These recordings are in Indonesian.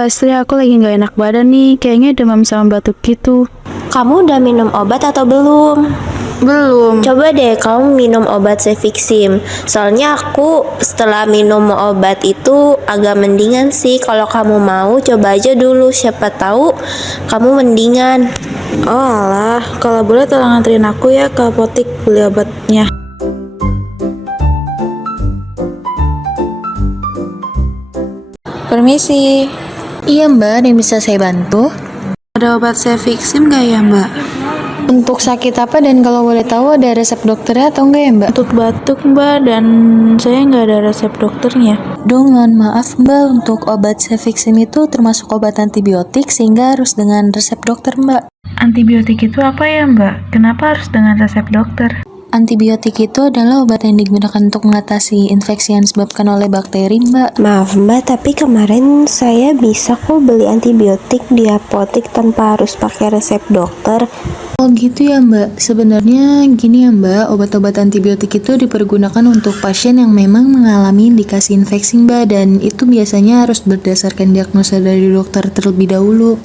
Astri, aku lagi nggak enak badan nih. Kayaknya demam sama batuk gitu. Kamu udah minum obat atau belum? Belum. Coba deh kamu minum obat Cefixim. Soalnya aku setelah minum obat itu agak mendingan sih. Kalau kamu mau coba aja dulu, siapa tahu kamu mendingan. Oh alah, kalau boleh tolong anterin aku ya ke apotek beli obatnya. Permisi, Iya mbak, ada yang bisa saya bantu? ada obat Cefixim nggak ya mbak? Untuk sakit apa dan kalau boleh tahu ada resep dokternya atau enggak ya mbak? Untuk batuk mbak, dan saya nggak ada resep dokternya. Dong, mohon maaf mbak, untuk obat Cefixim itu termasuk obat antibiotik sehingga harus dengan resep dokter mbak. Antibiotik itu apa ya mbak? Kenapa harus dengan resep dokter? Antibiotik itu adalah obat yang digunakan untuk mengatasi infeksi yang disebabkan oleh bakteri mbak. Maaf mbak, tapi kemarin saya bisa kok beli antibiotik di apotek tanpa harus pakai resep dokter. Oh gitu ya mbak, sebenarnya gini ya mbak, obat-obat antibiotik itu dipergunakan untuk pasien yang memang mengalami indikasi infeksi mbak, dan itu biasanya harus berdasarkan diagnosa dari dokter terlebih dahulu.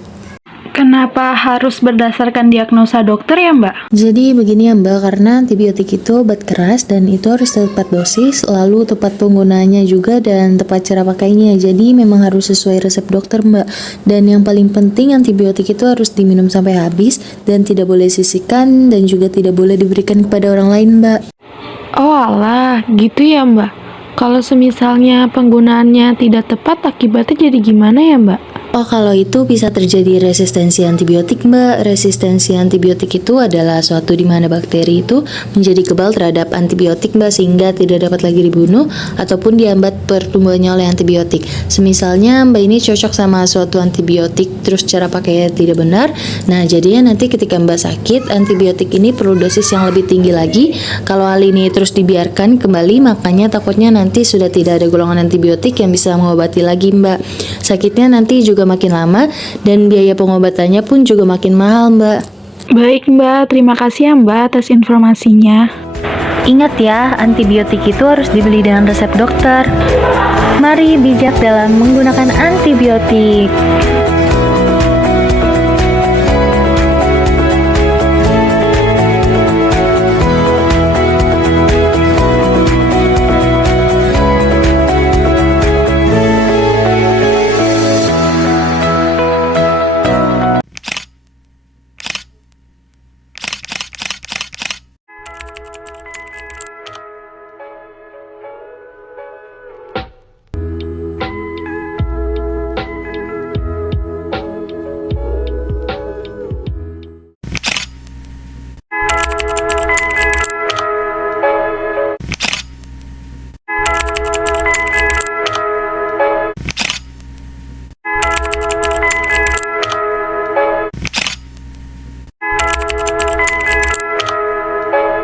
Kenapa harus berdasarkan diagnosa dokter ya mbak? Jadi begini ya mbak, karena antibiotik itu obat keras dan itu harus tepat dosis, lalu tepat penggunaannya juga dan tepat cara pakainya. Jadi memang harus sesuai resep dokter mbak. Dan yang paling penting antibiotik itu harus diminum sampai habis dan tidak boleh sisihkan dan juga tidak boleh diberikan kepada orang lain mbak. Oh alah, gitu ya mbak. Kalau semisalnya penggunaannya tidak tepat, akibatnya jadi gimana ya mbak? Oh, kalau itu bisa terjadi resistensi antibiotik, Mbak. Resistensi antibiotik itu adalah suatu di mana bakteri itu menjadi kebal terhadap antibiotik, Mbak, sehingga tidak dapat lagi dibunuh ataupun dihambat pertumbuhannya oleh antibiotik. Semisalnya Mbak ini cocok sama suatu antibiotik, terus cara pakainya tidak benar. Nah, jadinya nanti ketika Mbak sakit, antibiotik ini perlu dosis yang lebih tinggi lagi. Kalau hal ini terus dibiarkan kembali, makanya takutnya nanti sudah tidak ada golongan antibiotik yang bisa mengobati lagi, Mbak. Sakitnya nanti juga makin lama dan biaya pengobatannya pun juga makin mahal, Mbak. Baik mbak, terima kasih ya mbak atas informasinya. Ingat ya, antibiotik itu harus dibeli dengan resep dokter. Mari bijak dalam menggunakan antibiotik.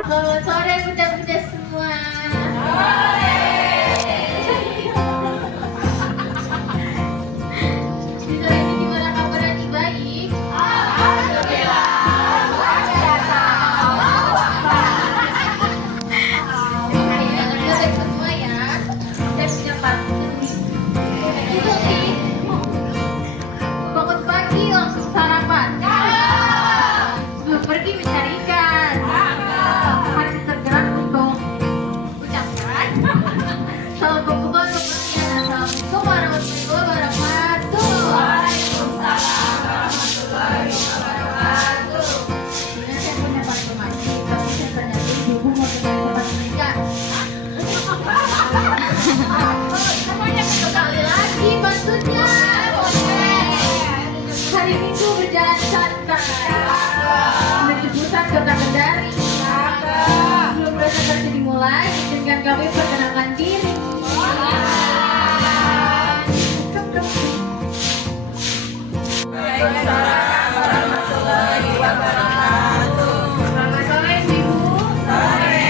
Selamat sore bunda-bunda semua. Di sore ini gimana kabar adik baik? Alhamdulillah. Luar biasa. Dengar semua ya. Saya punya partner nih. Gitu sih. Bangun pagi langsung sarapan. Sebelum pergi mencari ikan. Hati tergerak untuk ucapkan salam berkebun kemudian. Assalamualaikum warahmatullahi wabarakatuh. Waalaikumsalam warahmatullahi wabarakatuh. Sebenarnya saya punya partner mandi, tapi saya ternyata ibu mau tempat menikah. Namanya sekali lagi maksudnya. Hari Minggu berjalan santai. Menuju pusat kota Kendari. Sebelum presentasi dimulai, izinkan kami perkenalkan diri. Selamat sore, Ibu. Sore.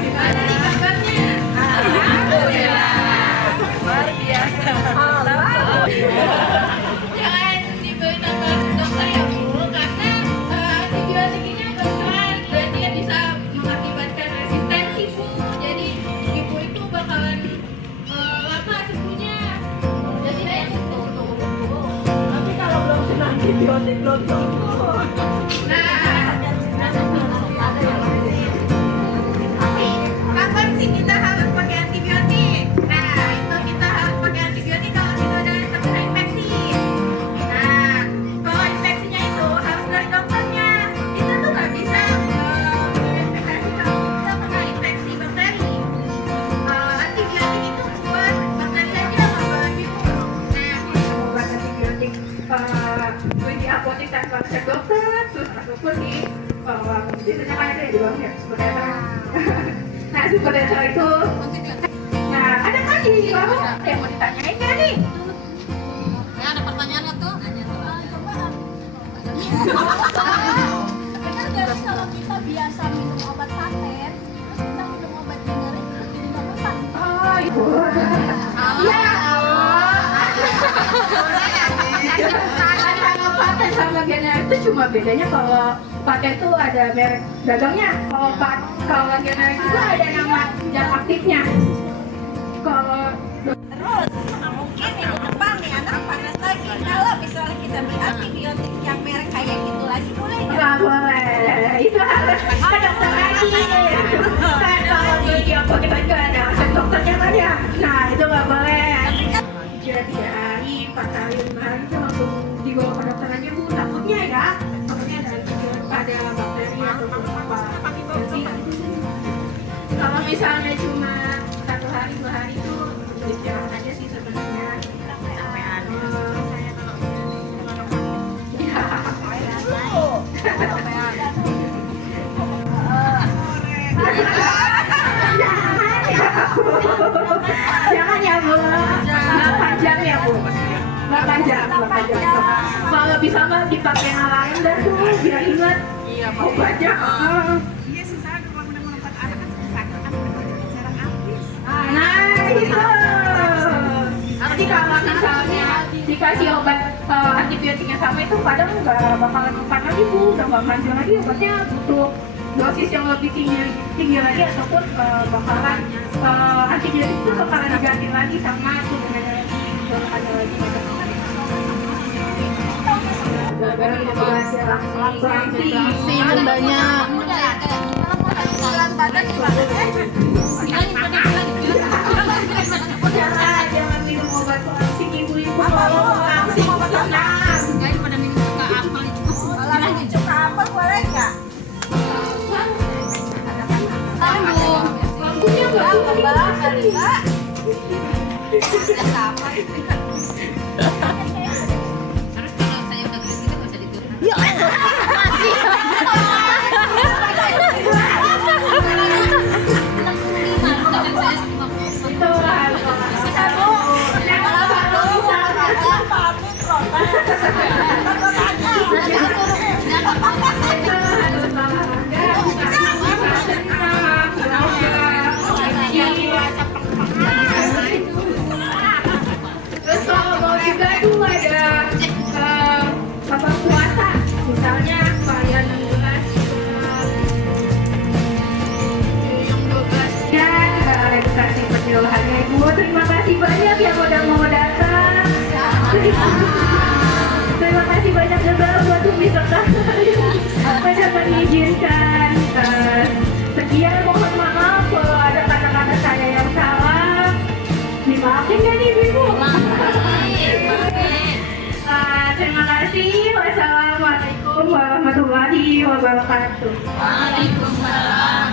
Gimana nih kabarnya? Alhamdulillah. Luar biasa. Jangan diberi nama dokter ya Bu, karena antibiotik ini agak keras dan dia bisa mengakibatkan resistensi Bu. Jadi antibiotik belum cukup. Kapan sih kita harus pakai antibiotik? Nah, itu kita harus pakai antibiotik kalau sudah ada terkena infeksi. Nah, kalau infeksinya itu harus dari dokternya. Kita tuh nggak bisa menginfeksi kalau kita kena infeksi bakteri. Antibiotik itu buat bakteri aja, buat virus. Nah, obat antibiotik beli di apotek tanpa resep dokter, terus ataupun di biasanya kan ada di bawah ya, seperti apa? Nah, seperti itu. Nah, ada kan di bawah yang mau ditanyain nggak nih? Ya, ada pertanyaan nggak tuh? Benar nggak sih kalau kita biasa minum obat paten, terus kita minum obat generik jadi nggak mempan? Oh, ibu. Iya. Antara paten sama generik itu cuma bedanya kalau paten itu ada merek dagangnya. Kalau generik itu ada nama zat aktifnya. Kalau Terus mungkin minggu depan nih anak panas lagi. Kalau misalnya kita beli antibiotik yang merek kayak gitu lagi boleh nggak? nggak boleh, itu harus ke dokter lagi. Kan kalau beli apotek aja ada resep dokternya kan ya. Nah, itu nggak boleh. Jadi 3 hari, 4 hari, 5 hari itu langsung dibawa ke dokter aja bu. Takutnya ya, takutnya ada antibiotik, ada bakteri atau apa. Jadi, kalau misalnya cuma 1 hari, 2 hari itu istirahat aja sih sebenarnya. Jangan ya bu, 8 jam ya bu, 8 jam. Kalau bisa mah dipakai yang lain dah tuh, biar ingat obatnya. Nah itu. Nanti kalau misalnya dikasih obat antibiotik yang sama itu kadang nggak bakalan mempan lagi bu, udah nggak maju lagi, obatnya butuh dosis yang lebih tinggi lagi ataupun bakalan antibiotik itu bakalan diganti lagi sama suplemen lagi, ada lagi. Gara-gara kita belajar langsung banyak. Jangan minum obat langsing ibu-ibu. Langsing obat tenang. Guys, pada minum nggak apa itu. Kalau lagi cuka apa boleh nggak? Lampunya nggak boleh Kali mbak. Terus kalau saya udah gede gitu nggak usah ditutup. itu harus terus kalau mau juga tuh ada apa puasa misalnya varian 16 ya registrasi penjualannya ibu. Terima kasih banyak yang udah mau datang. Terima kasih banyak juga buat peserta banyak mengizinkan. Sekian, mohon maaf kalau ada kata-kata saya yang salah. Dimaafin ya nih ibu. Terima kasih. Wassalamualaikum warahmatullahi wabarakatuh. Waalaikumsalam.